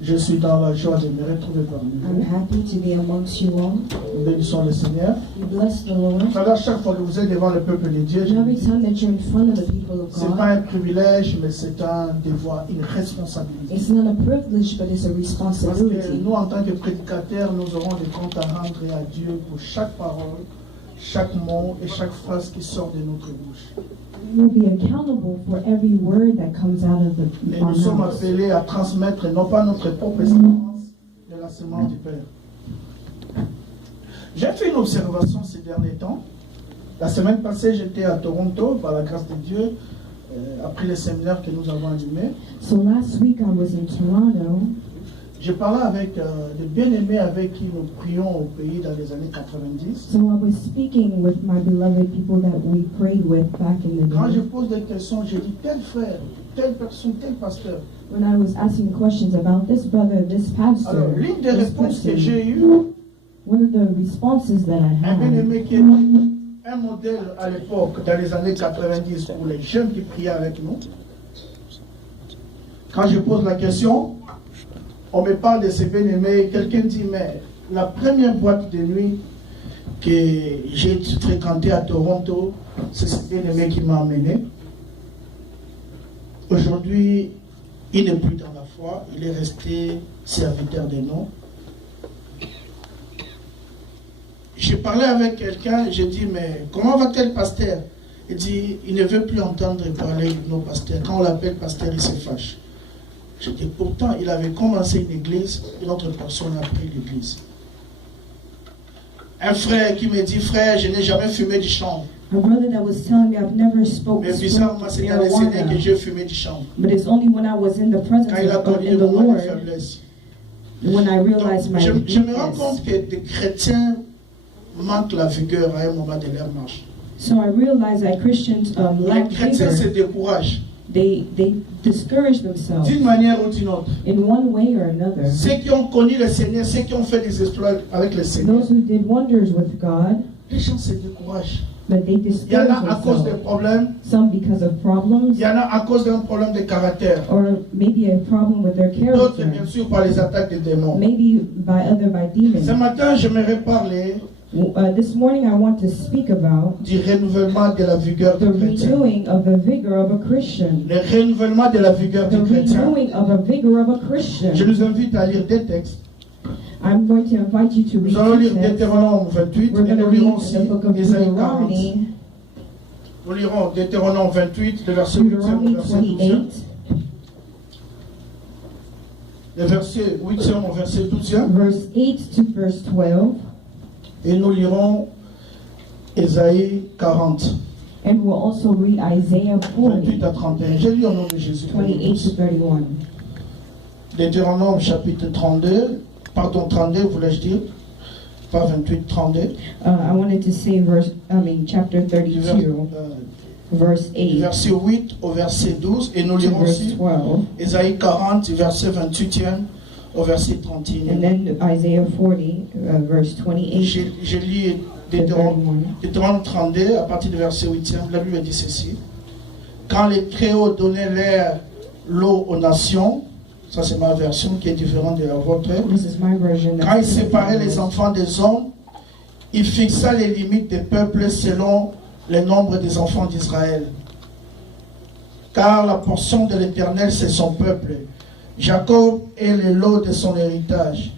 Je suis dans la joie de me retrouver parmi I'm vous. happy to be amongst you all. Nous bénissons le Seigneur. We bless the Lord. Alors, chaque fois que vous êtes devant le peuple de Dieu, And every time that you're in front of the people of ce n'est pas God, un privilège, mais c'est un devoir, une responsabilité. it's not a privilege, but it's a Parce que responsibility. nous, en tant que prédicateurs, nous aurons des comptes à rendre à Dieu pour chaque parole, chaque mot et chaque phrase qui sort de notre bouche. We will be accountable for every word that comes out of Et our nous sommes mouths. appelés à transmettre non pas notre propre semence, mais la semence du Père. J'ai fait une observation ces derniers temps. La semaine passée, j'étais à Toronto, par la grâce de Dieu, après le séminaire que nous avons animé. So last week I was in Toronto. J'ai parlé avec des bien-aimés avec qui nous prions au pays dans les années 90. So I was speaking with my beloved people that we prayed with back in the Quand je day. pose des questions, je dis tel frère, telle personne, tel pasteur. When I was asking questions about this brother, this pastor, Alors, l'une des this réponses que person, j'ai eues, one of the responses that I un had, bien-aimé qui était un modèle à l'époque, dans les années 90, pour les jeunes qui priaient avec nous. Quand je pose la question, on me parle de ces bien-aimés, quelqu'un dit, mais la première boîte de nuit que j'ai fréquentée à Toronto, c'est ce bien-aimé qui m'a emmené. Aujourd'hui, il n'est plus dans la foi, il est resté serviteur de nous. J'ai parlé avec quelqu'un, j'ai dit, mais comment va-t-il, pasteur? Il dit, il ne veut plus entendre parler de nos pasteurs. Quand on l'appelle pasteur, il se fâche. Je dis, pourtant, il avait commencé une église, une autre personne a pris l'église. Un frère qui me dit, frère, je n'ai jamais fumé du chanvre. a brother that was telling me I've never Mais bizarrement, c'est dans les années que marijuana, j'ai fumé du chanvre. but it's only when I was in the presence Quand il a of connu in le the moment de Lord faiblesse. when I Donc, realized my je me rends weakness. compte que des chrétiens manquent la vigueur à un moment de leur marche. So I realized that Christians Les lack chrétiens se vigor. découragent They discourage themselves d'une manière ou d'une autre. in one way or another. Ceux qui ont connu le Seigneur, ceux qui ont fait des exploits avec le Seigneur, Those who did wonders with God, les gens se découragent. but they Il y en discourage a à cause des themselves. problèmes, Some because of problems, il y en a à cause d'un problème de caractère. or maybe a problem with their D'autres, bien character. sûr, par les attaques des démons. Maybe by Ce demons. matin, j'aimerais parler This morning I want to speak about du renouvellement de la vigueur the du chrétien. renewing of the vigor of a Christian. Le renouvellement de la vigueur The du chrétien. renewing of a vigor of a Je Christian. nous invite à lire des textes. I'm going to invite you to Nous allons read lire this. Deutéronome 28 We're et going to nous lirons read aussi the book of Ésaïe 40. Deuteronomy, Nous lirons Deutéronome 28, le verset 8 au Deuteronomy verset 12. 28, Le verset 8 au verset 12. verse 8 to verse 12, Et nous lirons Ésaïe 40, and we'll also read Isaiah 28 40, à 31. J'ai lu au nom de Jésus. 28 to 31. Deutéronome chapitre 32, pardon 32 voulais-je dire, pas 28, 32. I wanted to say chapter Du 32, verse du 8 verset 8 au verset 12. Et nous to lirons verse aussi 12, Ésaïe 40, du verset 28e au verset 31. and then Isaiah 40, verse 28 Je lis to Deutéronome 31. Deutéronome 32, à partir du verset 8e, la Bible dit ceci. Quand les Très-Hauts donnaient l'eau aux nations, ça c'est ma version qui est différente de la vôtre. This is my version. Quand il séparait les enfants des hommes, il fixa les limites des peuples selon le nombre des enfants d'Israël. Car la portion de l'Éternel, c'est son peuple. Jacob est le lot de son héritage.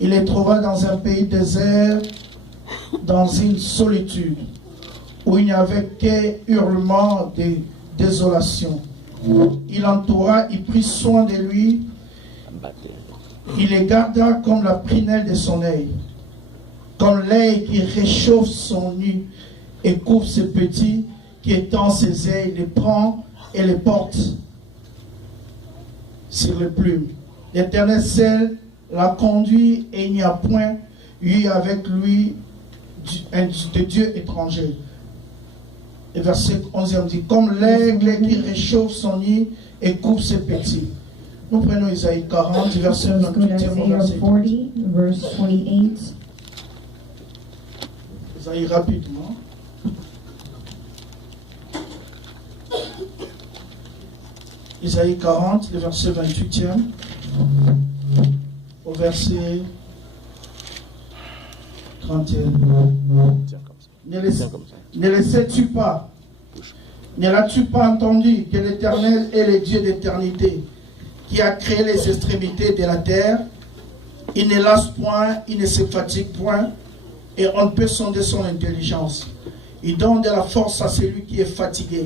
Il les trouva dans un pays désert, dans une solitude, où il n'y avait que hurlements de désolation. Il entoura, il prit soin de lui, il les garda comme la prunelle de son œil, comme l'œil qui réchauffe son nid et couvre ses petits, qui étend ses ailes, les prend et les porte sur les plumes. L'Éternel seul l'a conduit et il n'y a point eu avec lui de Dieu étranger. Et verset 11 dit, comme l'aigle qui réchauffe son nid et coupe ses petits. Nous prenons Isaïe 40, verset Let's go to 28 Isaiah verset 40, verse 28. Isaïe rapidement. Isaïe 40, le verset 28e. verset 31. Ne le sais-tu pas? Ne l'as-tu pas entendu que l'Éternel est le Dieu d'éternité, qui a créé les extrémités de la terre? Il ne lasse point, il ne se fatigue point, et on ne peut sonder son intelligence. Il donne de la force à celui qui est fatigué.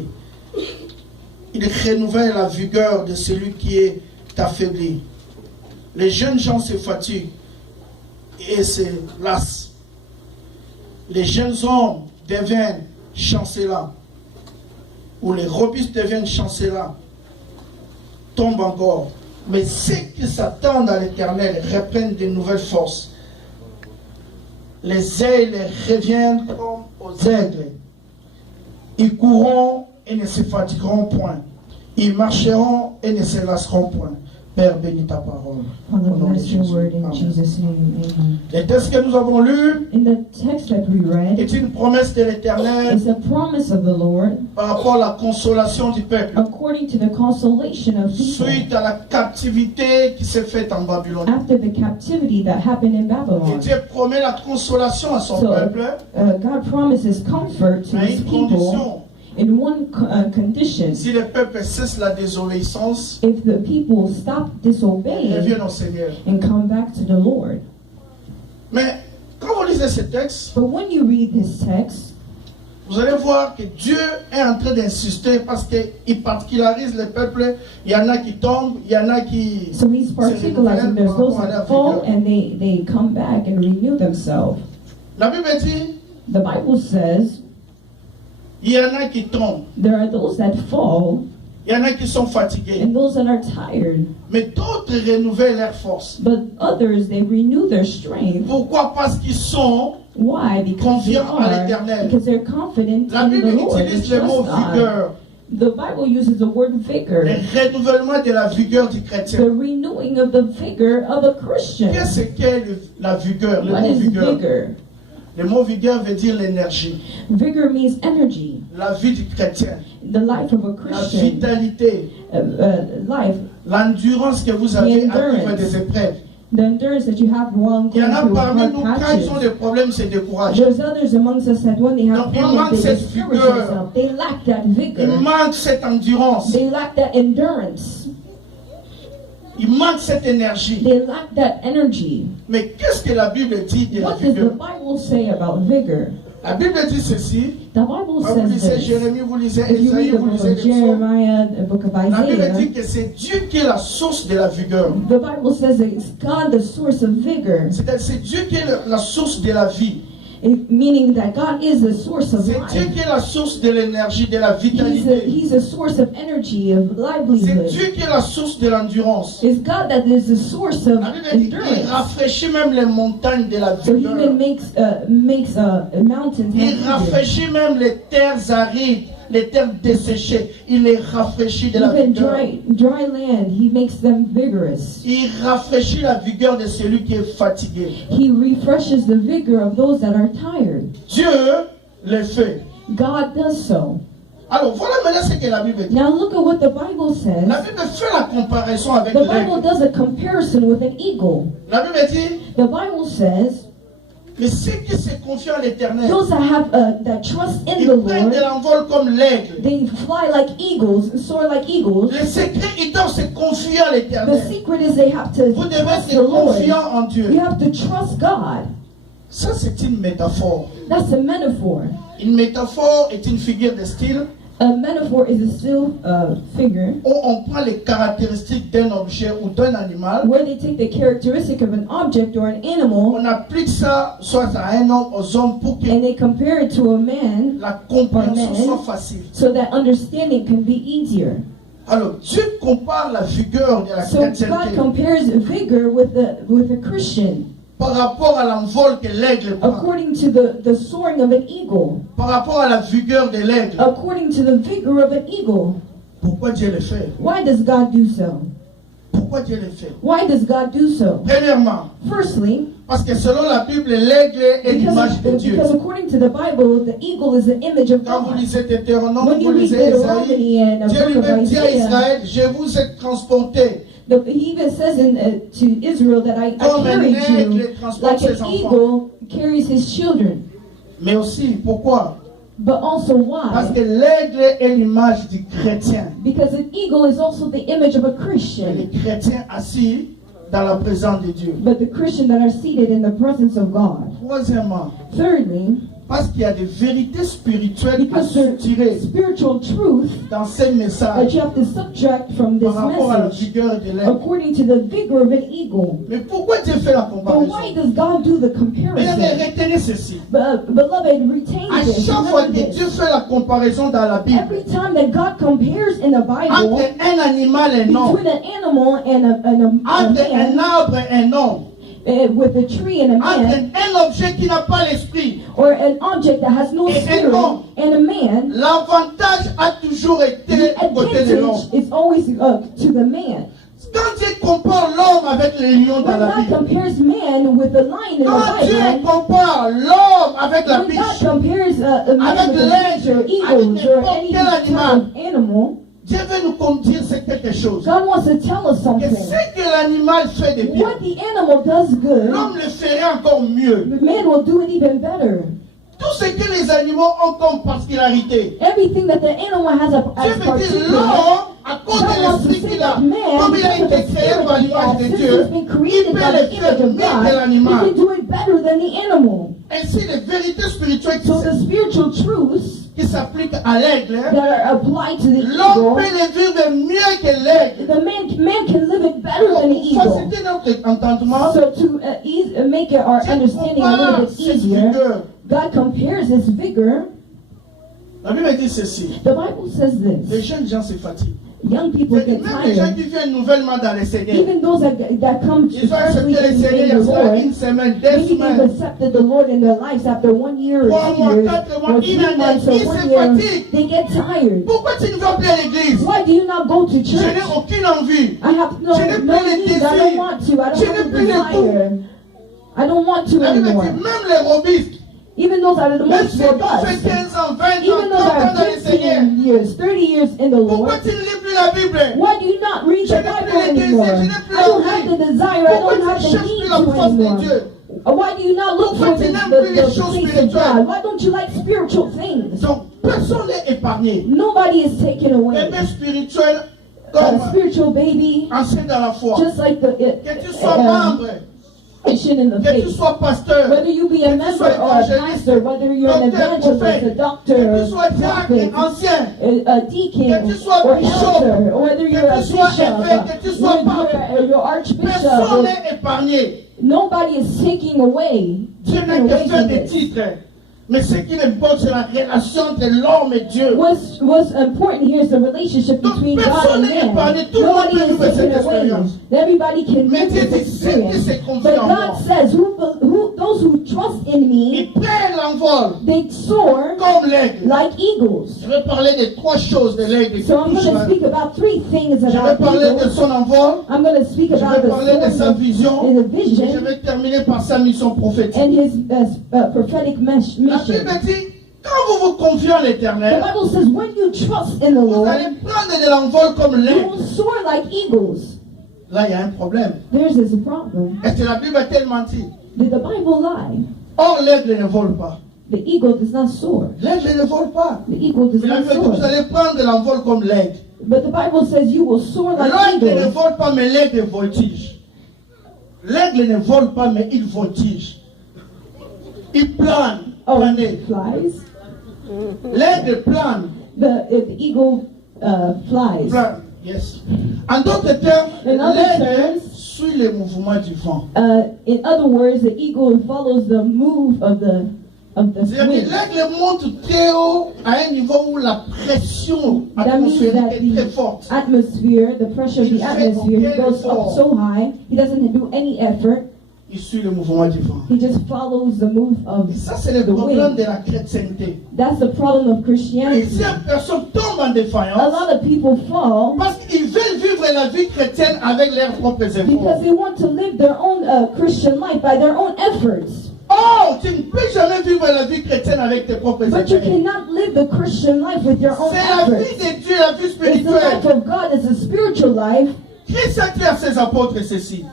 Il renouvelle la vigueur de celui qui est affaibli. Les jeunes gens se fatiguent et se lassent. Les jeunes hommes deviennent chancelants, ou les robustes deviennent chancelants, tombent encore. Mais ceux qui s'attendent à l'Éternel reprennent de nouvelles forces. Les ailes reviennent comme aux aigles. Ils courront et ne se fatigueront point. Ils marcheront et ne se lasseront point. Père, bénis ta parole. Father, Au nom de bless your Jésus. word in Amen. Jesus' name. Amen. Le texte que nous avons lu In the text that we read, est une promesse de l'Éternel it's a promise of the Lord par rapport à la consolation du peuple according to the consolation of people suite à la captivité qui s'est faite en Babylone. after the captivity that happened in Et Babylon. Dieu promet la consolation à son So, peuple God promises comfort to à his une people condition. in one condition. Si le peuple cesse la désobéissance, If the people stop ils disobeying reviennent au Seigneur. and come back to the Lord. Mais quand vous lisez ce texte, But when you read this text, vous allez voir que Dieu est en train d'insister parce qu'il particularise le peuple. Il y en a qui tombent, il y en a qui... so he's particularizing, there's those that fall and they come back and renew themselves. La Bible dit, The Bible says il y en a qui tombent, there are those that fall il y en a qui sont fatigués. and those that are tired, Mais d'autres renouvellent leur force. but others they renew their strength. Pourquoi? Parce qu'ils sont... Why? Because they Confiant à l'Éternel. are, because they're confident La in Bible the Lord. utilise They le mot trust God. vigueur. The Bible uses the word vigor, Le renouvellement de la vigueur du the chrétien. renewing of the vigor of a Christian. Qu'est-ce qu'est la vigueur? Le What mot is vigueur. vigor? Le mot vigueur veut dire l'énergie. Vigor means energy, La vie du chrétien. the life of a La Christian, vitalité. life, L'endurance que vous avez à endurance. vivre des épreuves. the endurance that you have while Il y en going a through parmi hard nous, quand ils ont patches. des problèmes, se découragent. There's others amongst us that when they have Donc, il problems, manque they cette discourage vigueur. themselves. They lack that Il vigor. manque cette endurance. They lack that endurance. Il manque cette énergie. They lack that energy. Mais qu'est-ce que la Bible dit de la What does the vigueur? Bible say about vigor? La Bible dit ceci. The Bible Vous says lisez this. Jérémie, vous lisez If you Ésaïe, read the vous book lisez of les psaumes. Jeremiah, the book of La Bible Isaiah, dit que c'est Dieu qui est la source de la vigueur. the Bible says that it's God the source of vigor, C'est Dieu qui est la source de la vie. meaning that God is the source of C'est Dieu life. qui est la source de l'énergie, de la vitalité. He's a source of energy, of C'est livelihood. Dieu qui est la source de l'endurance. It's God that is the source of La Bible dit qu'il endurance. rafraîchit même les montagnes de la So he vigueur. even makes mountains Il have vigor. rafraîchit même les terres arides, les terres desséchées. Il les rafraîchit de la Even vigueur. dry land, he makes them vigorous. Il rafraîchit la vigueur de celui qui est fatigué. He refreshes the vigor of those that are tired. Dieu le fait. God does so. Alors voilà maintenant ce que la Bible dit. Now look at what the Bible says. La Bible fait la comparaison avec The Bible l'aigle. does a comparison with an eagle. La Bible dit, The Bible says mais ceux qui se confient à l'Éternel, those that have that trust in ils the prennent de Lord, l'envol comme l'aigle. they fly like eagles, soar like eagles. Le secret, ils doivent se confier à The l'Éternel. secret is they have to Vous devez trust être the Lord. confiant en Dieu. You have to trust God. Ça, c'est une métaphore. That's a metaphor. Une métaphore est une figure de style A metaphor is a still figure où on prend les caractéristiques d'un objet ou d'un animal. where they take the characteristic of an object or an animal On applique ça soit à un homme, aux hommes, pour que and they compare it to a man la compréhension Amen. soit facile. so that understanding can be easier. Alors, Dieu compare la vigueur de la So God chrétienté compares vigor with a Christian par rapport à l'envol que l'aigle prend, according to the soaring of an eagle, par rapport à la vigueur de l'aigle. according to the vigor of an eagle. Pourquoi Dieu le fait? Why does God do so? Pourquoi Dieu le fait? Why does God do so? Premièrement, Firstly, parce que selon la Bible, l'aigle est l'image de Dieu. because according to the Bible, the eagle is the image of Quand vous God. lisez Deutéronome, When vous you read lisez Isaïe, Deuteronomy and the Dieu book of lui-même dit à Isaiah, Israël, je vous ai transporté He even says to Israel that I Comme un carried aigle you transporte like ses an enfants. eagle carries his children. Mais aussi, pourquoi? But also Parce why? que l'aigle est l'image du chrétien. Because an eagle is also the image of a Et Christian. les chrétiens assis dans la présence de Dieu. But the Christian that are seated in the presence of God. Troisièmement, Thirdly, parce qu'il y a des vérités spirituelles à because the soutirer spiritual truth dans ces that messages you have to subtract from this par rapport à la message vigueur de l'aigle. according to the vigor of an eagle. Mais pourquoi Dieu fait la But why comparaison? does God do the Mais comparison? retenez ceci. Beloved, retain À this. chaque fois Remember que this. Dieu fait la comparaison dans la Bible Every time that God compares in the Bible entre un animal et un homme, between an animal and a entre un man, arbre et un homme, with a tree and a entre man, un objet qui n'a pas l'esprit, or an object that has no Et un spirit homme. and a man, l'avantage a toujours été the du côté de l'homme. advantage is always to the man. Quand Dieu compare l'homme avec les lions dans When la God Bible, compares man with the lion in quand the Dieu Bible, compare l'homme avec la when God biche, compares a man Avec with a l'aigle, or avec eagles or n'importe any quel type animal. of animal, Dieu veut nous dire c'est quelque chose. God wants to tell us Que something. ce que l'animal fait de bien, What the animal does good, l'homme le ferait encore mieux. the man will do it even better. Tout ce que les animaux ont comme particularité. Everything that the animal has Dieu as veut dire particular, l'homme, à cause God de wants to l'esprit say qu'il a, that man, comme il a because of the été créé spirit par that he l'image has, de since Dieu, he's been il created peut by le the image faire of mieux que God, he l'animal. can do it better than the animal. Ainsi, les vérités spirituelles So the spiritual truths qui s'appliquent à l'aigle, that are applied to the l'homme peut eagle, les vivre mieux que l'aigle. the man can live it better than the Pour eagle. faciliter notre entendement, So to make our Dieu understanding a compare little bit cette easier, vigueur. God compares his vigor. La Bible dit ceci. The Bible says Les this. jeunes gens se fatiguent. Young people C'est get même les gens tired. qui viennent nouvellement dans les Seigneurs. Even those that come Ils ont firstly accepté le Seigneur il y a in the cela Lord, une semaine, deux maybe they've semaines. accepted the Lord in their lives after 1 year or 3 2 mois, years 4 mois, or une 3 année, months or ils 1 se year. fatiguent. They get tired. Pourquoi tu ne vas plus à l'église? Why do you not go to Je n'ai church? aucune envie. I have no Je n'ai no plus le need. I don't désir. want to. I Je don't n'ai have a plus le desire. I don't want to La Bible dit, anymore. même les robistes, Even those that are the même most ceux qui ont fait robust, 15 ans, 20 ans, even 30 those that ans are dans le Seigneur, 15 years, 30 years in the pourquoi Lord, tu ne lis plus la Bible? why do you not read Je the n'ai plus Bible le désir, anymore? je n'ai plus I don't l'envie. have the desire, I Pourquoi don't tu have ne the cherches plus need la to face de anymore. Dieu? Why do you not look Pourquoi for tu the n'aimes plus les choses face of spirituelles? God? Why don't you like spiritual things? Donc, personne n'est épargné. Nobody is taken away. Bébé spirituel, A comme spiritual baby, ancien dans la foi. just like the Que tu sois membre, Christian in the que tu faith. sois pasteur, Whether you be a que tu member sois or a évangéliste, pastor, whether you're an docteur, evangelist, prophète, a doctor, que tu a sois diacre, prophet, ancien, a deacon, que tu sois or bishop, elder, or whether que you're a tu sois bishop, évêque, que tu sois whether you're archbishop, personne or- n'est épargné. nobody is taking away. Dieu n'a taken que away fait from des this. titres. Mais ce qui importe, c'est la relation entre l'homme et Dieu. What's important here is the relationship Donc, between God personne and n'est man. épargné. Tout le monde Nobody peut is vivre cette taken away. expérience. Everybody can Mais live Dieu this dit, ceux qui experience. se confient But en God moi, says, those who trust in me, ils prennent l'envol they soar comme l'aigle. like eagles. Je vais parler de 3 choses de l'aigle. So I'm going to speak about 3 things Je vais about parler de eagles. son envol. I'm going to speak Je about vais parler de sa the vision. in the Et je vision vais terminer par sa mission prophétique. and his prophetic La mission. Bible dit, quand vous vous confiez à The l'éternel, Bible says, when you trust in the vous Lord, allez prendre de l'envol comme you l'aigle. will soar like eagles. Là, il y a un problème. There's a problem. Est-ce que la Bible a-t-elle menti? Did the Bible lie? Or, l'aigle ne vole pas. The eagle does not soar. L'aigle ne vole pas. The eagle does Mais la not Bible dit, vous soar. allez prendre de l'envol comme l'aigle. But the Bible says you will soar like L'aigle ne eagles. vole pas, mais l'aigle voltige. L'aigle ne vole pas, mais il voltige. Il plane. Oh, Planer. flies. L'aigle plane. The eagle flies. Plane. Yes. En d'autres termes, In other l'aigle terms, suit les mouvements du vent. in other words, the eagle follows the move of the C'est-à-dire que wind. l'aigle monte très haut à un niveau où la pression That means atmosphérique that est très the forte. atmosphere, the pressure of the atmosphere, he goes up so high, he doesn't do any effort. Il suit le mouvement du vent. He just follows the move of Et ça, c'est le the problème wind. de la chrétienté. That's the problem of Christianity. Plusieurs personnes tombent en A défaillance lot of people fall parce qu'ils veulent vivre la vie chrétienne avec leurs propres because efforts. they want to live their own Christian life by their own efforts. Oh, tu ne peux jamais vivre la vie chrétienne avec tes propres But you efforts. cannot live the Christian life with your own C'est la vie efforts. de Dieu, la vie It's the life spirituelle. of God, it's a spiritual life Christ a dit à ses apôtres ceci.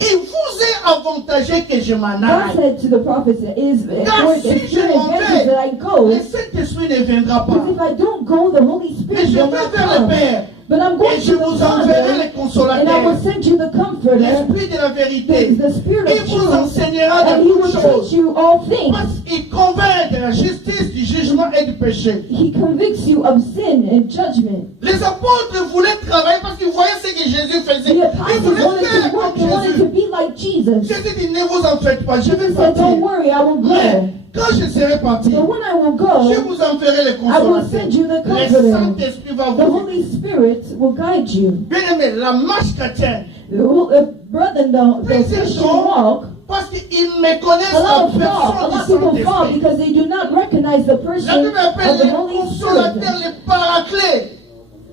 Il vous est avantagé que je m'en God aille. said to the prophets, Car si je m'en advantage that I go, vais, le Saint-Esprit ne viendra because pas. if I don't go, the Holy Mais Spirit je will vais not vers le come. Père. But I'm Et going je to the vous enverrai Father, le and I consolateur, will send you the Comforter, l'Esprit de la vérité. the Spirit Il of vous truth, enseignera and de He will toutes teach choses. you all things. Parce qu'il convainc de la justice, du jugement et du péché. He convicts you of sin and judgment. Les apôtres voulaient travailler parce qu'ils voyaient ce que Jésus faisait. The Ils apostles voulaient wanted faire to work, comme they wanted to Jésus. be like Jesus. Jésus dit, ne vous en faites pas, je vais Jesus said, partir. don't worry, I will Mais go. quand je serai parti, But when I will je go, vous enverrai le I will consolateur. send you the Le Comforter. Saint-Esprit va The vous Holy Spirit will guide you. Bien aimé, la marche chrétienne, Brother, the Christian walk, parce qu'ils méconnaissent a la lot of personne people du fall Saint-Esprit. because they do not recognize the La person Bible appelle of the les Holy consolateurs, Spirit. les paraclés.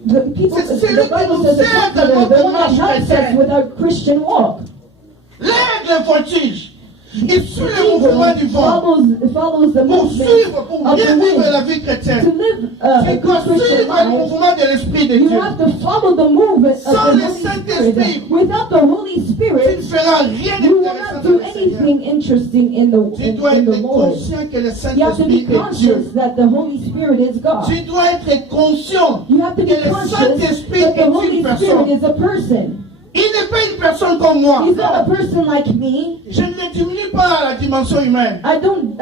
The people, C'est celui the Bible qui nous says the sert dans Comforter, notre the one that marche helps us chrétienne. with our Christian walk. L'aigle voltige. Il suit le Eagle mouvement du vent follows the pour movement suivre, pour of bien the vivre wind. la vie To chrétienne. live a Tu good dois Christian suivre le life, mouvement de l'Esprit de you Dieu. have to follow the movement Sans of the le Holy Saint-Esprit, Spirit. Without the Holy Tu ne Spirit, feras rien you will d'intéressant not dans do le Seigneur. anything interesting in Tu dois the être Lord. conscient que le You have to Saint-Esprit be est Dieu. conscious that the Holy Spirit is God. Tu dois être conscient You have to que be le conscious Saint-Esprit that the est Holy une Spirit personne. is a person. Il n'est pas une personne comme moi. He's not a person like me. Je ne diminue pas la dimension humaine. I don't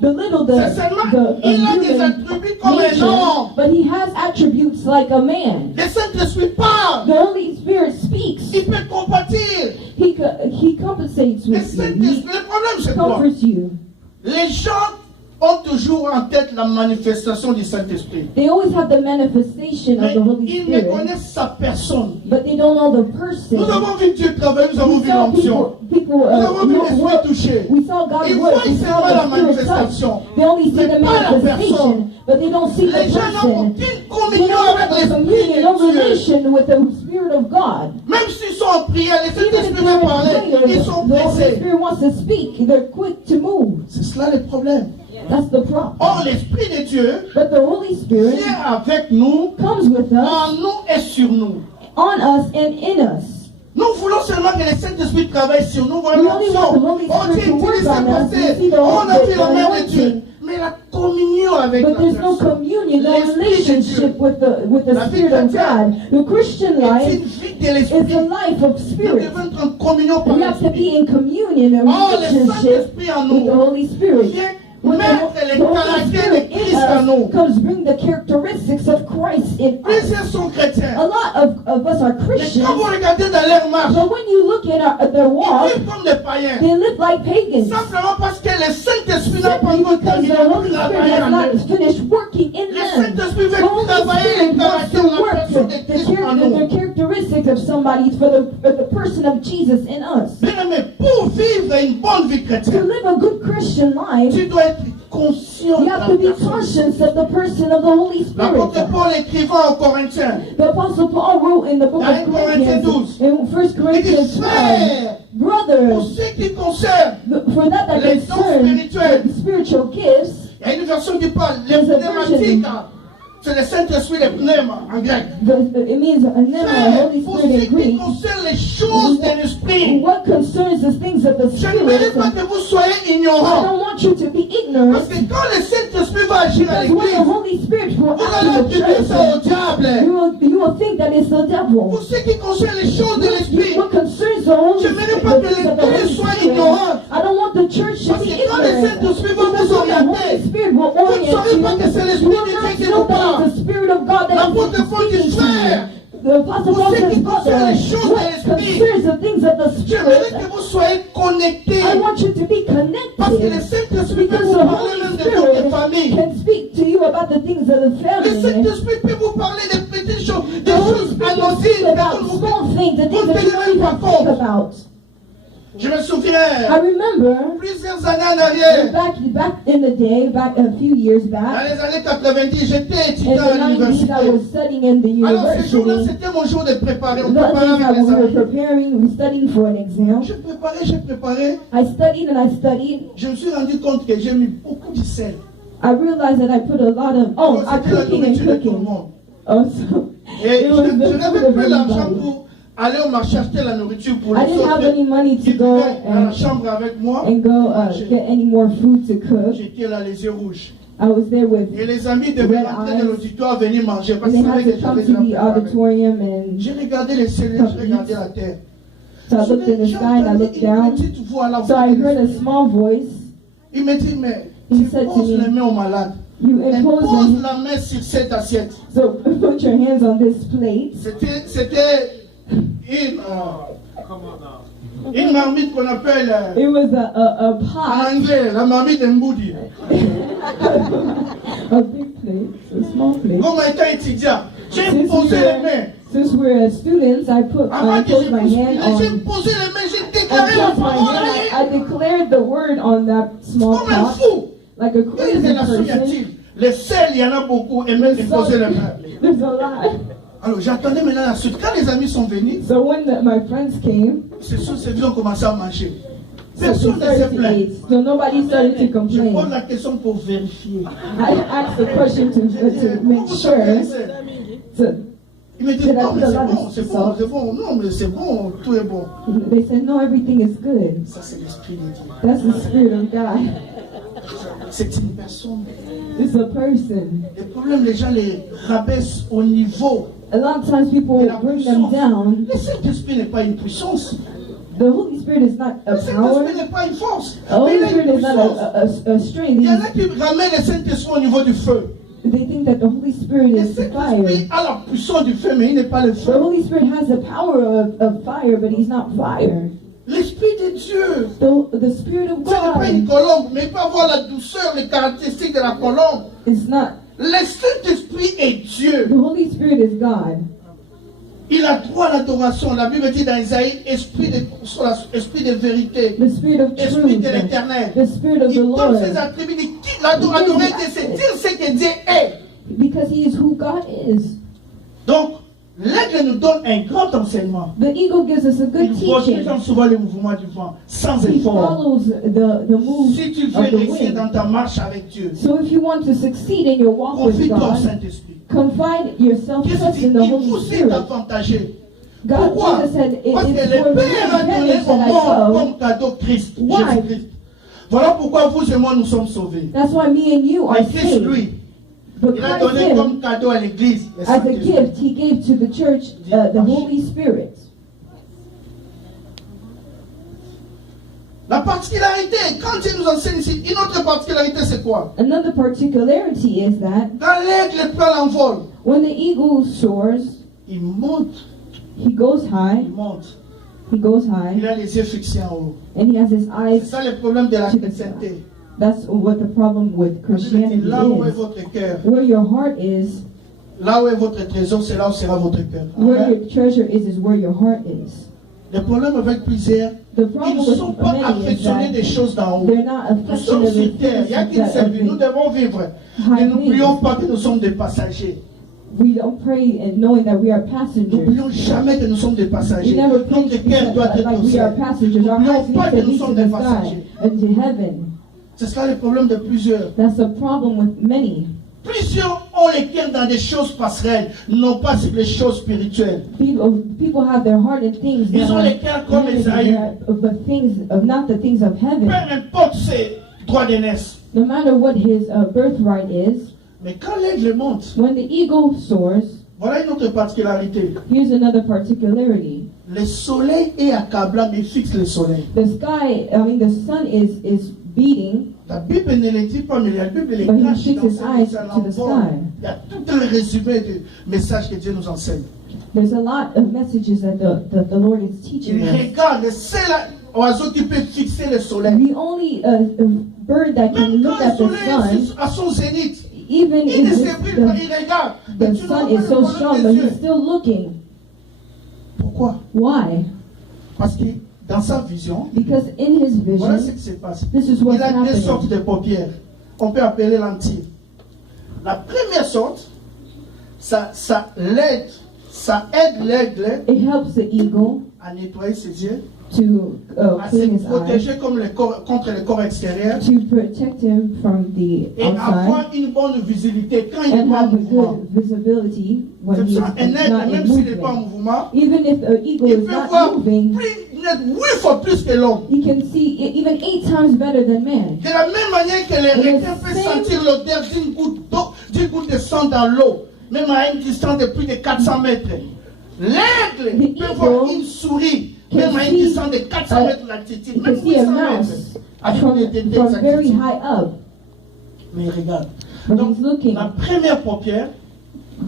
belittle C'est seulement, the il a des human attributs comme un nature, homme. but he has attributes like a man. Le Saint-Esprit parle. The Holy Spirit speaks. Il peut compatir. He compensates Le with you. Saint-Esprit, He le problème c'est quoi? comforts you. Les gens ont toujours en tête la manifestation du Saint-Esprit. They always have the manifestation of Mais the Holy ils ne Spirit, connaissent sa personne. but they don't know the person. Nous avons vu Dieu travailler, nous avons We vu saw l'onction. people Nous avons vu work. l'Esprit toucher. We saw God Ils work. voient We seulement saw la the Spirit touch. manifestation. They only see Mais the pas la manifestation, personne. but they don't see the Les gens n'ont person. aucune They communion don't avec have a l'Esprit communion, no de Dieu. relation with the Spirit of God. Même s'ils sont en prière, le Even if Saint-Esprit they're veut in parler, prayer, ils sont the Holy pressés. Spirit wants to speak. They're quick to move. C'est cela le problème. That's the problem. Or, l'Esprit de Dieu But the Holy Spirit vient avec nous, comes with us, en nous et sur nous. on us, and in us. Nous voulons seulement que le Saint-Esprit travaille sur nous. We Vraiment, only want the Holy on Spirit to work utilise on le us. passé. We see the On a vu la main de anointing. Dieu. Mais la communion avec But la there's no personne. communion, no L'Esprit de relationship Dieu. with the La vie Spirit of chrétienne God. The Christian est life une vie de is l'Esprit. a life of Nous spirit. devons être en communion par We have to l'Esprit. be in communion and Oh, le relationship Saint-Esprit en with the nous Holy Spirit. vient With mettre the les Holy caractères Spirit de in Christ en nous. us comes bring the characteristics of Christ in us. Plusieurs sont chrétiens. A lot of us are Mais Christians, quand vous regardez dans leur marche, but when you look at their ils walk, vivent comme des païens. they live like pagans. Simplement parce que le Saint-Esprit n'a pas Simply encore because terminé the de Holy Spirit travailler has en not eux. finished working in Le them. Saint-Esprit The veut Holy travailler Spirit les wants to caractères de la work personne de the Christ en nous. characteristics of somebody for the person of Jesus in us. Bien aimé, pour vivre une bonne vie To chrétienne, live a good Christian life, tu dois être conscient you de have la to be personne. conscious of the person of the Holy L'apôtre Spirit. Paul écrivant aux Corinthiens, The Apostle Paul wrote in the book Dans of 1 Corinthiens 12, Corinthians, in 1 il dit, Corinthians 12, frères, pour brothers, ce qui concerne, for that les dons concern spirituels. the spiritual gifts, il y a une version qui parle, les There's a pneumatiques, version. c'est le Saint-Esprit, les pneuma en grec. it means a name, Frères, Holy pour ce Spirit in qui Greek. concerne les choses de l'Esprit, What concerns the things of the je ne veux Spirit, pas que vous soyez I ignorants. don't want you to be Parce ignorant. que quand le Saint-Esprit va agir à Because when the l'église, Holy Spirit will vous act allez in the attribuer ça au church, diable. you will think that it's the devil. Pour ce qui concerne les choses de l'Esprit, What concerns the Holy je ne veux Spirit, pas the que things of the l'église Holy soit Spirit, ignorante. I don't want the church to Parce be que quand le ignorant. Saint-Esprit va Because vous when the Holy orienter, Spirit will vous ne orient saurez you, pas que c'est you l'Esprit will de Dieu not qui know nous that parle. it's the Spirit of God that L'apôtre is Paul dit, speaking to frère, you. The Apostle pour Paul ce qui says, concerne Father, les choses de what l'Esprit, concerns the things of the j'aimerais Spirit, que vous soyez connectés. I want you to be Parce que le connected. Saint-Esprit peut Because vous the parler Holy même de votre Spirit famille. can speak to you about the things of the Le family. Saint-Esprit peut vous parler des petites choses, des The Holy choses Spirit can speak anodines. about que vous- small things, the things that you don't even think about. Je me I souviens, remember plusieurs années en arrière, back in the day, back a few years dans back, les années 90, j'étais in étudiant the à 90s, I l'université. was studying in the Alors ce jour-là, university. c'était mon jour de préparer. On That préparait days avec that les we were amis. preparing, we were studying for an exam. J'ai préparé. I studied and I studied. Je me suis rendu compte que j'ai mis beaucoup de sel. I realized that I put a lot of, I'm C'était la cooking and nourriture de tout le cooking. monde. Oh, so Et it was je the food n'avais of plus l'argent everybody. pour aller au marché acheter la nourriture pour I les didn't have any autres money qui to go vivaient dans la and chambre avec moi. go get any more food to cook. J'étais là les yeux rouges. I was there with, Et les amis devaient Red rentrer eyes. dans l'auditoire, venir manger parce and they qu'ils savaient had que to come j'avais to déjà the préparé. auditorium, and J'ai regardé les cieux, j'ai regardé la terre. so I looked in the J'ai sky and I entendu looked une down. petite voix là. So I heard a small voice. Il me dit, mais He tu said to poses me, les mains aux malades. You Impose impose la main sur cette assiette. so put your hands on this plate. C'était une marmite qu'on appelle It was a en pot, anglais la marmite d'Mboudi. a big plate, a small plate. Comme étant étudiant, j'ai Since posé les mains. since we're students, I Avant que put my hand j'ai on, posé les mains, j'ai I déclaré la placed my parole. hand, I declared the word on that small Comme un pot, fou. like a Quelle crazy relation y person. a-t-il? Les sels, il y en a beaucoup, et même imposer les mains. There's a lot. Alors j'attendais maintenant la suite. Quand les amis sont venus, So when my friends came, ils ont commencé à manger. so we Personne ne s'est started to plaint. eat. So nobody started to Je pose complain. la question pour vérifier. I asked the question to make sure. So Il me dit, Did I non, put mais a c'est lot bon, of c'est bon, salt? c'est bon. Non, mais c'est bon, tout est bon. they said, no, everything is good. Ça, c'est l'esprit de Dieu. That's the Spirit of God. C'est une personne. It's a person. Les problèmes, les gens les rabaissent au niveau. A lot of times people de la bring them puissance. down. Le Saint-Esprit n'est pas une puissance. The Holy Spirit is not a Le Saint-Esprit power. n'est pas une force. The Holy Mais il a Spirit une is not puissance. a strength. Il y en a qui ramènent le Saint-Esprit au niveau du feu. They think that the Holy Spirit Le is Saint-Esprit fire. a la puissance du feu, mais il n'est pas le The feu. Holy Spirit has the power of fire, but He's not fire. L'Esprit de Dieu, The Spirit of ce n'est pas une God colombe, mais il peut avoir la douceur, les caractéristiques de la colombe. is not. Le Saint-Esprit est Dieu. The Holy Spirit is God. Il a droit à l'adoration. La Bible dit dans Isaïe, esprit de vérité, The Spirit of esprit truth. de l'éternel. The Spirit of the Il donne Lord. ses attributs. Il dit, l'adorer, c'est dire ce que Dieu est. Because He is who God is. Donc, l'aigle nous donne un grand enseignement. The eagle gives us a good Il voit teaching. souvent le mouvement du vent, sans He effort. follows the move Si tu veux of the réussir wind. dans ta marche avec Dieu, So if you want to succeed in your walk with confie-toi au God, Saint-Esprit. confide yourself Qu'est-ce trust qu'il in dit? the Il Holy vous est Spirit. avantagé. God, Pourquoi? Jesus said, Parce que it's le for me Père a donné advantage au that I monde go. comme cadeau Christ, Why? Jésus-Christ. Voilà pourquoi vous et moi nous sommes sauvés. That's why me and you are Mais Christ, saved. lui, But il a Christ donné him, comme cadeau à l'Église le as a Saint-Esprit. gift, He gave to the church the Holy Spirit. La particularité, quand il nous enseigne ici, une autre particularité c'est quoi? Another particularity is that Quand l'aigle prend l'envol, when the eagle soars, il monte, he goes high, il monte. he goes Il high, a les yeux fixés en haut. and he has his C'est eyes. ça le problème de la chrétienté. That's what the problem with La Bible dit, Christianity là où est is. votre cœur, Where your heart is, là où est votre trésor, c'est là où sera votre cœur. where Amen. your treasure is where your heart is. Le problème avec plusieurs, The ils problem ne with sont pas many is affectionnés des that choses d'en haut. they're not Nous sommes affectionate sur of terre, il n'y a things qu'une that seule vie. Nous devons vivre. Ne high n'oublions things. pas que nous sommes des passagers. We don't pray and knowing that we are passengers. N'oublions jamais que nous sommes des We passagers. never pray Notre cœur doit être like au we are ciel. passengers. Our N'oublions hearts pas que need to nous reach to sommes the des sky passagers. and to heaven. C'est cela le problème de plusieurs. That's the problem with many. Plusieurs ont les cœurs dans des choses passerelles, non pas sur les choses spirituelles. People have their heart in things Ils that ont are les cœurs comme limited, Esaü. but things of not the things of heaven. Peu importe ses droits d'aînesse. No matter what his birthright is, Mais quand l'aigle monte, when the eagle soars, voilà une autre particularité. here's another particularity. Le soleil est accablant, mais fixe le soleil. The sun is beating, La Bible ne le dit pas, mais la Bible les but he cache fixes dans his ce eyes message to the sky. Il y a tout le résumé du message que Dieu nous enseigne. There's a lot of messages that the Lord is teaching Il us. regarde, le seul oiseau qui peut fixer le soleil. The only bird that can Même look quand at le the soleil sun, est à son zénith, even il ne if s'ébrouille pas, il regarde. Mais the tu ne sun vois is pas so le strong, problème but des he's yeux. still looking. Pourquoi? Why? Parce que dans sa vision, Because in his voilà ce vision, qui se passe. this is what's Il a deux happening. sortes de paupières. On peut appeler lentilles. La première sorte, ça aide l'aigle It helps the eagle à nettoyer ses yeux to à se clean his eyes, protéger comme contre les corps extérieurs to protect him from the et outside, avoir une bonne visibilité quand il n'est and pas en have a mouvement. good visibility when C'est he ça, un is aigle, not in même s'il n'est pas en movement. mouvement, Even if an eagle il is peut not voir moving, plus net 8 fois plus que l'homme. he can see even 8 times better than man. De la même manière que les Et le requins peuvent same- sentir l'odeur d'une goutte d'eau, d'une goutte de sang dans l'eau, même à une distance de plus de 400 mètres. L'aigle The peut voir eagle une souris, can même à une see, distance de 400 mètres d'altitude, You même can see a 800 mètres. mouse Avec from, une étendue from very d'altitude. high up. Mais regarde. But Donc, he's looking. la première paupière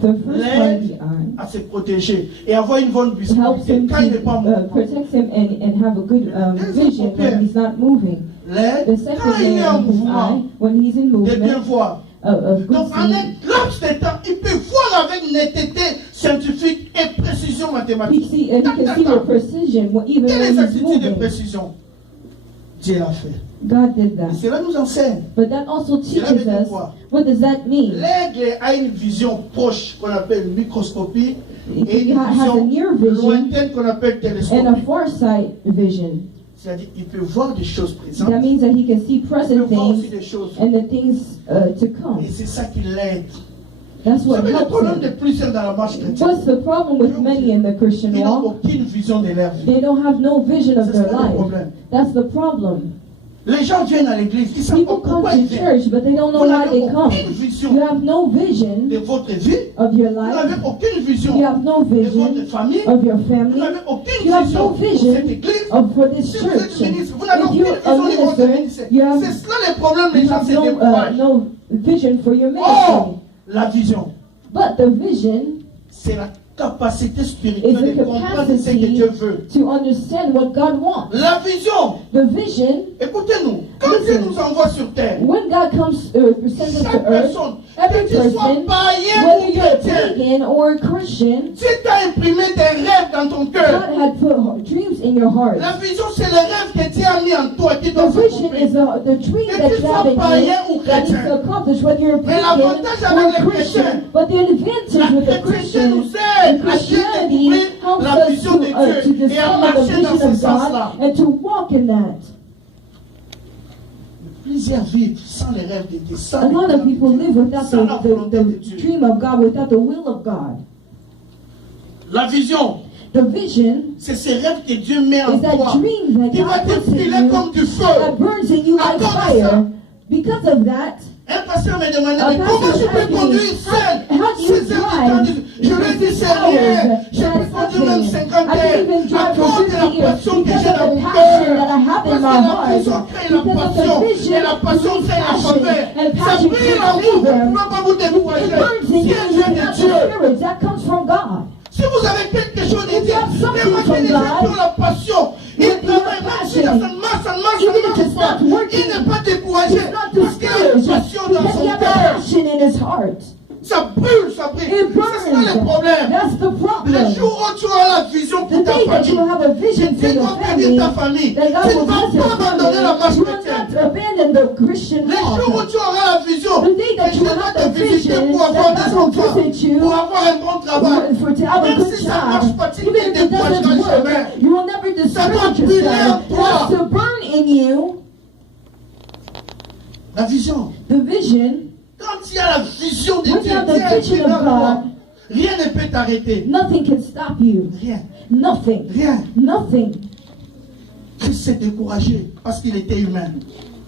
The first one, l'aide the eye, à se protéger et avoir une bonne helps visibilité him quand il n'est pas en to mouvement. protect him and have a good vision when he's not moving. L'aide, The second quand il est en layer of his eye, mouvement, when he's in de bien movement, voir. a good Donc, en seeing. un laps de temps, il peut voir avec netteté scientifique et précision He mathématique. can see with precision even Quelle est when he's l'exactitude de moving. précision? Dieu l'a fait. God did Et that. cela nous enseigne. But that also Cela teaches veut dire us, quoi? what does that mean? L'aigle a une vision proche qu'on appelle microscopie et He une has a vision near vision lointaine qu'on appelle and a télescopique. foresight vision. C'est-à-dire qu'il peut voir des choses présentes, That means that he can see il peut present voir aussi things des choses. and the things to come. Et c'est ça qui l'aide. That's Vous what savez, le helps problème de him. plusieurs dans la marche chrétienne, What's the problem with many in the Christian ils n'ont walk? aucune vision de leur vie. They don't have no vision of C'est their ça le life. problème. That's the problem. Les gens viennent à l'église, ils savent pas People come pourquoi to ils viennent. church, but they don't know Vous why n'avez they come. aucune vision You have no vision de votre vie, of your vous n'avez life. aucune vision You have no de votre vision famille, of your vous family. n'avez aucune You have vision no pour cette vision église. for this Si vous êtes church. ministre, vous n'avez If aucune you're a vision de votre minister, ministère. you have, C'est cela le problème, les you gens have se no, découragent. no vision for your Or, ministry. la vision, But the vision c'est la capacité is spirituelle the de comprendre ce que capacity Dieu veut. to understand what God wants. La vision, The vision, écoutez-nous, quand Dieu nous envoie sur terre, when God comes, sends us chaque to earth, personne, every que tu sois person, païen whether ou you're a chrétien, pagan or a Christian, Dieu t'a imprimé des rêves dans ton cœur. God had put dreams in your heart. La vision, c'est le rêve que Dieu a mis en toi qui The doit vision s'accomplir. is the dream Que that tu you have sois in païen ou you that needs chrétien. to accomplish whether you're a Mais pagan l'avantage or avec a les Christian. chrétiens, But the advantage with la the chrétienté Christian, nous aide à bien Christianity découvrir helps la us vision de to Dieu et à discover the marcher dans vision ce of sens-là. God and to walk in that. Plusieurs vivent sans les rêves de Dieu, sans A les lot plans of de people Dieu, live without sans la volonté de the Dieu. dream of God, without the will of God. La vision, The vision c'est ces rêves que Dieu met en is that toi. dream that Qui va God te puts in filer you, comme du feu. that burns in you À like cause de ça, fire. Because of that, un pasteur me demandait, A mais comment pastor je peux asked me, conduire une scène how do you 6 heures de temps? drive Je lui ai dit, c'est 6 rien. hours? Je peux That's conduire même nothing. 50 I can heures. even À drive for cause de la 50 years passion que because j'ai of dans the mon passion cœur. that I have Parce in que my la heart. vision crée la Because of passion. the vision Et la passion brings crée la passion. faveur. And Ça passion brille brings en vous. Vous ne favor. pouvez pas vous It décourager. burns in Si you. elle You vient de have the Dieu. spirit that comes from God. Si vous avez quelque chose à If you dire, have something imaginez from les gens qui God, ont la passion. Ils if you have travaillent, même si ça passion, ne marche, ça ne marche, even ça if ne it's marche pas. not working, Il n'est pas découragé. It's not Parce qu'il a une discouraged passion dans because son he has a cœur. passion in his heart. Ça brûle, ça brûle. It C'est ça le burns. problème. That's the Le problem. jour où tu auras la vision pour The ta day that you famille, have a vision for Dieu your va bénir ta famille. that Tu God ne will bless vas your pas abandonner la marche family, you will chrétienne. not abandon the Christian Le jour où walk. tu auras la vision, The day that que you Dieu have va the te visiter vision, pour avoir that des God will enfants, visit you, pour avoir un bon travail. for to have a Même good si ça ne marche pas, job, tu even ne if it doesn't décourageras work, jamais. you will never Ça doit discourage brûler yourself. en It toi. has to burn in you. La vision. The vision, Quand il y a la vision de when Dieu, you have the Dieu est vision dans of toi. God, Rien ne peut t'arrêter. nothing can stop you. Rien. Nothing. Rien. Nothing. Christ s'est découragé parce qu'il était humain.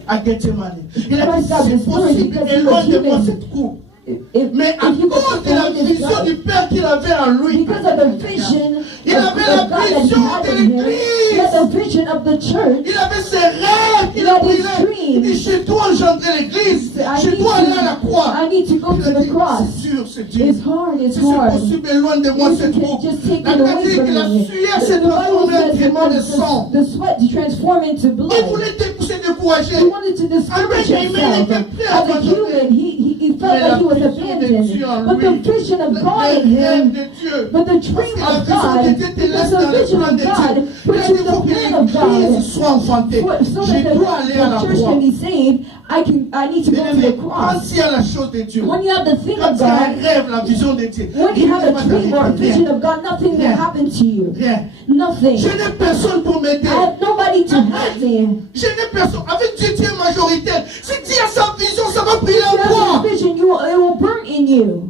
À Gethsemane. Il a dit, Christ got c'est discouraged possible, because he was éloigne de moi human. cette coupe. If Mais à you cause could de la see this vision God, du Père qu'il avait en lui, because of the vision il of avait la God that he vision had de in him, he l'Église. had the vision of the church. Il avait ses rêves qu'il He had his brisaient. Il dit, dreams. je dois engendrer l'Église. Je dois aller à la croix. I need to go Il to a the dit, cross. c'est dur, c'est dur. It's hard, it's Si c'est hard. possible, éloigne de moi If cette you can coupe. just take La it away Bible from dit que la me. sueur The s'est Bible transformée en says témoin de that sang. the sweat transformed into Il blood. voulait se décourager. He wanted to discourage Avec humain, il himself. était prêt à As a abandonner. human, he he felt Mais like la he was vision de abandoned. Dieu en But the lui, vision of le God in rêve him, de Dieu, but the parce dream que la of vision God, de Dieu te laisse because dans the le vision plan of de God Dieu. puts Mais you il in faut the que plan of Christ God. soit enfanté. So Je that dois aller à la the church croix. can be saved, I need to go to the Quand cross. il y a la chose de Dieu, When you have the thing quand of il y a un God, rêve, la vision de Dieu, when il you ne have va a dream or a t'arrêter. vision of God, nothing will Rien. happen to you. Rien. Nothing. Je n'ai personne pour m'aider. I have nobody to help me. Je n'ai personne. Avec Dieu, tu es majoritaire. Si Dieu a sa vision, ça va briller If en you have toi. a vision, it will burn in you.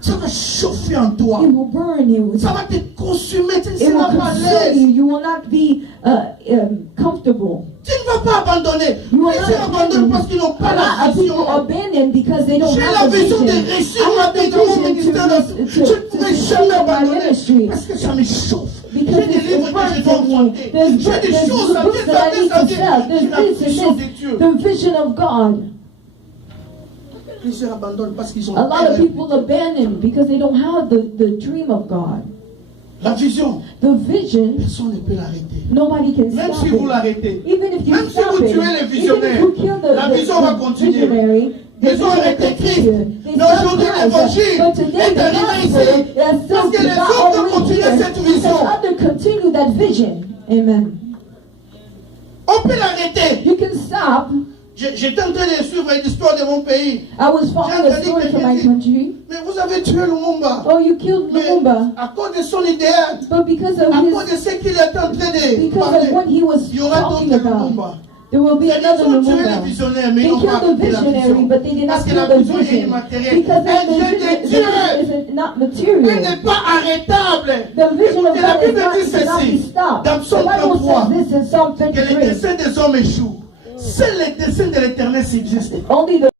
Ça va chauffer en toi. It will burn you. Ça va te consumer. Tu ne It seras will pas à consume l'aise. you. You will not be comfortable. Tu ne vas pas abandonner. You will Les not gens abandonnent parce qu'ils n'ont pas A la lot of people vision. abandon because they don't J'ai have la the vision vision. de réussir I ma have the vie dans mon vision ministère. Je ne pourrais to jamais my abandonner. ministry. Parce que ça me chauffe. J'ai Because des livres que je it dois burns in enfanter. me. There's J'ai des choses à books dire, that I need to sell. J'ai la There's vision de this, Dieu. the vision of God. Plusieurs abandonnent parce qu'ils ont A lot of people abandon because they don't have the dream of God. la vision. The vision, Personne ne peut l'arrêter. nobody can Même stop si vous it. l'arrêtez. Even if you Même si stop vous it, tuez les even visionnaires, if you kill la vision va the continuer. visionary, the Ils vision ont will arrêté Christ. continue. They Mais stop aujourd'hui, Christ. l'évangile But today est the arrivé gospel ici. has Parce still que les got autres all the way continuent here. cette vision. Because others continue that vision. Amen. On peut l'arrêter. You can stop. J'étais en train de suivre l'histoire de mon pays. I was following the story from my country. Mais vous avez tué Lumumba. Oh, you killed Mais Lumumba. à cause de son idéal, But because of à cause his, de ce qu'il était en train de because parler, of what he was il y aura talking d'autres about, Lumumba. there will be Ils another ont tué les Lumumba. visionnaires, mais They ils n'ont pas killed the arrêté la visionary, vision. but they did Parce not que la kill the vision est vision. immatérielle. Because Elle the vient de Dieu. vision is not Elle material. n'est pas arrêtable. The vision of Écoutez, la God Bible dit cannot be ceci. stopped. Dans The Psaume Bible 33, says this in Psalm que les 23. desseins des hommes échouent. Seuls les desseins de l'Éternel subsistent. Only the